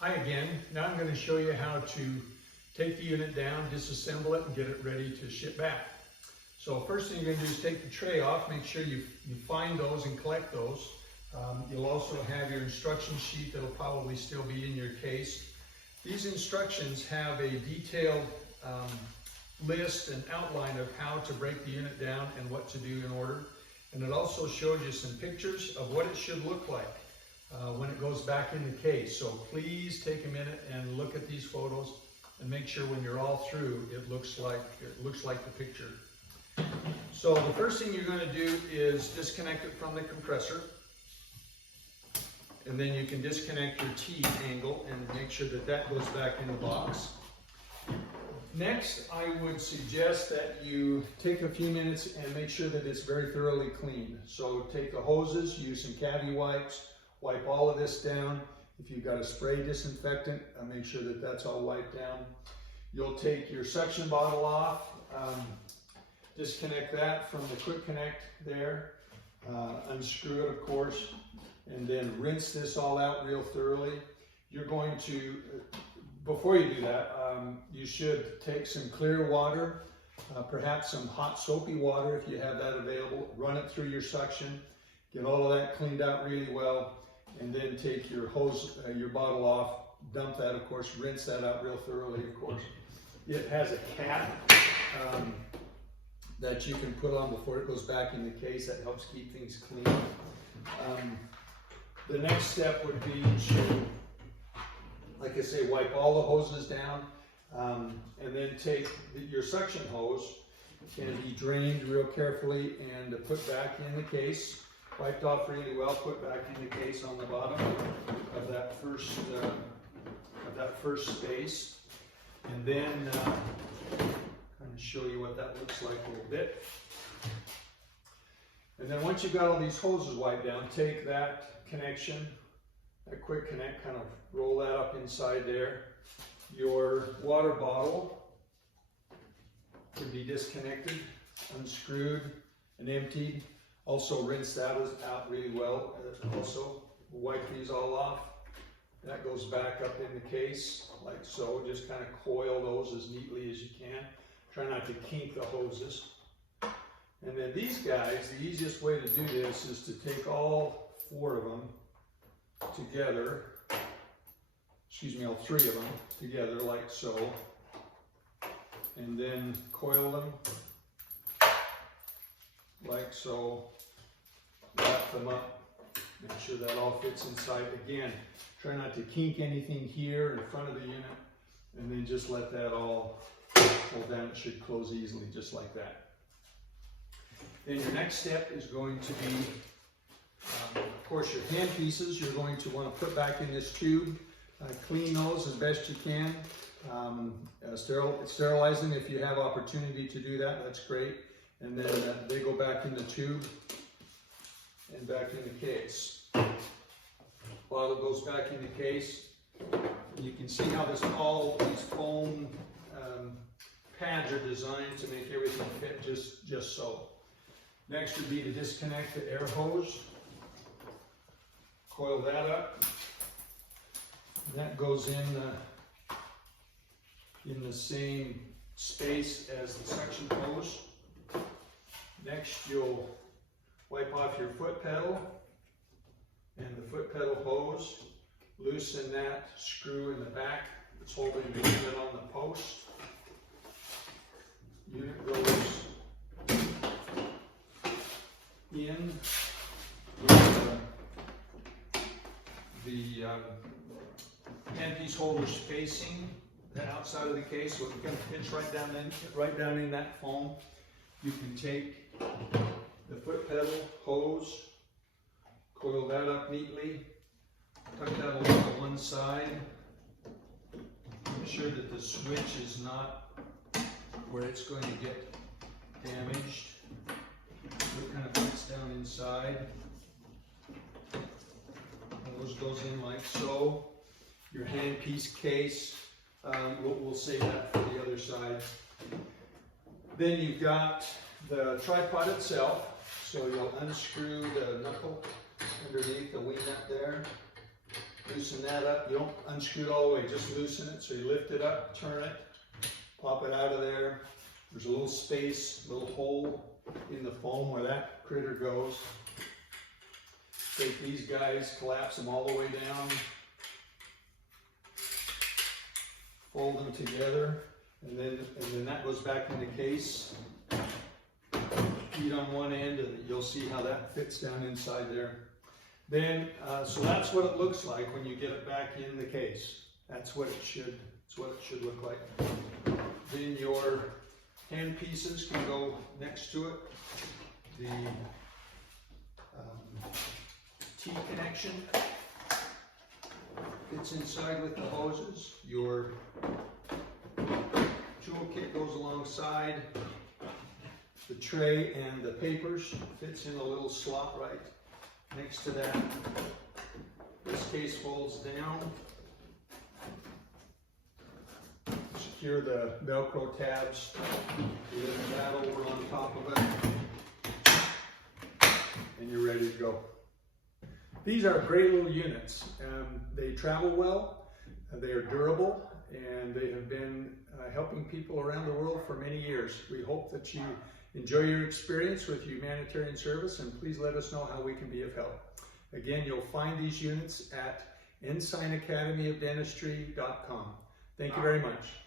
Hi again. Now I'm going to show you how to take the unit down, disassemble it, and get it ready to ship back. So first thing you're going to do is take the tray off. Make sure you find those and collect those. You'll also have your instruction sheet that'll probably still be in your case. These instructions have a detailed list and outline of how to break the unit down and what to do in order. And it also shows you some pictures of what it should look like when it goes back in the case. So please take a minute and look at these photos and make sure when you're all through it looks like the picture. So the first thing you're going to do is disconnect it from the compressor, and then you can disconnect your T angle and make sure that that goes back in the box. Next, I would suggest that you take a few minutes and make sure that it's very thoroughly cleaned. So take the hoses, use some cavity wipes, wipe all of this down. If you've got a spray disinfectant, make sure that that's all wiped down. You'll take your suction bottle off, disconnect that from the quick connect there, unscrew it of course, and then rinse this all out real thoroughly. You're going to, before you do that, you should take some clear water, perhaps some hot soapy water if you have that available, run it through your suction, get all of that cleaned out really well, and then take your hose, your bottle off, dump that of course, rinse that out real thoroughly of course. It has a cap that you can put on before it goes back in the case. That helps keep things clean. The next step would be to, like I say, wipe all the hoses down, and then take your suction hose, can be drained real carefully and put back in the case, wiped off really well, put back in the case on the bottom of that first space, and then kind of show you what that looks like a little bit. And then once you've got all these hoses wiped down, take that connection, that quick connect, kind of roll that up inside there. Your water bottle could be disconnected, unscrewed, and emptied. Also rinse that out really well. Also wipe these all off. That goes back up in the case like so. Just kind of coil those as neatly as you can. Try not to kink the hoses. And then these guys, the easiest way to do this is to take all four of them together, all three of them together like so, and then coil them like so, wrap them up, make sure that all fits inside. Again, try not to kink anything here in front of the unit, and then just let that all pull down. It should close easily just like that. Then your next step is going to be, of course, your hand pieces. You're going to want to put back in this tube. Clean those as best you can. Sterilize them if you have opportunity to do that. That's great. And then they go back in the tube and back in the case. While it goes back in the case, you can see how all these foam pads are designed to make everything fit just so. Next would be to disconnect the air hose. Coil that up. That goes in the same space as the suction hose. Next, you'll wipe off your foot pedal and the foot pedal hose. Loosen that screw in the back that's holding the unit on the post. Unit goes in with the handpiece holders facing the outside of the case, so it kind of fits right down in that foam. You can take the foot pedal hose, coil that up neatly, tuck that along to one side, make sure that the switch is not where it's going to get damaged. It kind of fits down inside. Those goes in like so. Your handpiece case, we'll save that for the other side. Then you've got the tripod itself. So you'll unscrew the knuckle underneath the wing nut there. Loosen that up. You don't unscrew it all the way, just loosen it. So you lift it up, turn it, pop it out of there. There's a little space, a little hole in the foam where that critter goes. Take these guys, collapse them all the way down. Fold them together, and then that goes back in the case. Feet on one end, and you'll see how that fits down inside there. Then, so that's what it looks like when you get it back in the case. That's what it should look like. Then your hand pieces can go next to it. The T connection fits inside with the hoses. Your toolkit goes alongside. The tray and the papers fits in a little slot right next to that. This case folds down. Secure the Velcro tabs. You lift that over on top of it, and you're ready to go. These are great little units. They travel well, they are durable, and they have been helping people around the world for many years. We hope that you enjoy your experience with humanitarian service, and please let us know how we can be of help. Again, you'll find these units at EnsignAcademyofDentistry.com. Thank you very much.